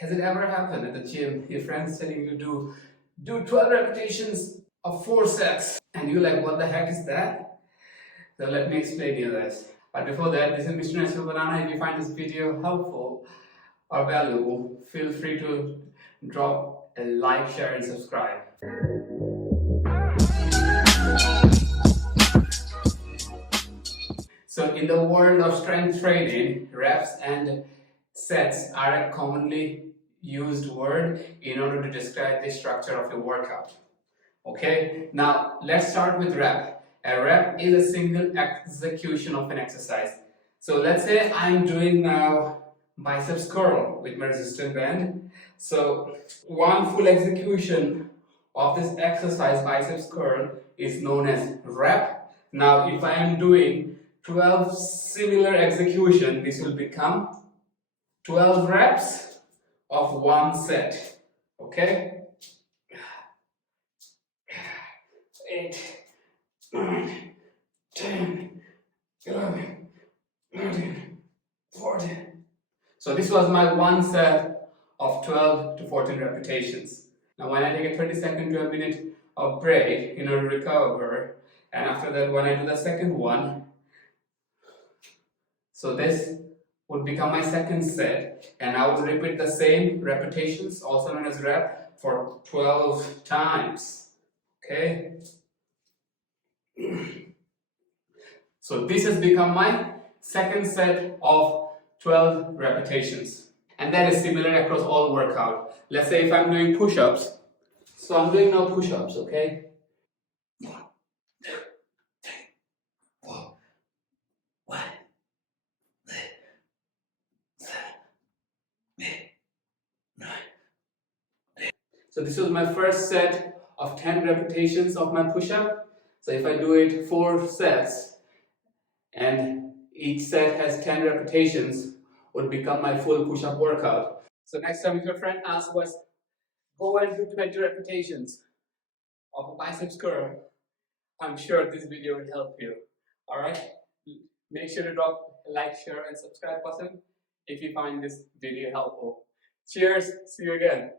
Has it ever happened at the gym? Your friends telling you to do 12 repetitions of 4 sets, and you're like, what the heck is that? So let me explain you this. But before that, this is Mr. Natural Banana. If you find this video helpful or valuable, feel free to drop a like, share, and subscribe. So in the world of strength training, reps and sets are a commonly used word in order to describe the structure of a workout. Okay, now let's start with rep. A rep is a single execution of an exercise. So let's say I'm doing now biceps curl with my resistance band. So one full execution of this exercise, biceps curl, is known as rep. Now if I am doing 12 similar execution, this will become 12 reps of one set. Okay? 8, 9, 10, 11, 13, 14. So this was my one set of 12 to 14 repetitions. Now when I take a 30-second to a minute of break in order to recover, and after that when I do the second one, so this would become my second set, and I would repeat the same repetitions, also known as rep, for 12 times. Okay? So this has become my second set of 12 repetitions. And that is similar across all workout. Let's say if I'm doing push-ups. So I'm doing now push-ups, okay? 1, 2, 3, 4, 1, 2, 7, 8, 9. So this was my first set of 10 repetitions of my push-up. So if I do it 4 sets and each set has 10 repetitions, would become my full push-up workout. So next time if your friend asks us, go and do 20 repetitions of a biceps curl, I'm sure this video will help you. Alright? Make sure to drop a like, share and subscribe button if you find this video helpful. Cheers, see you again.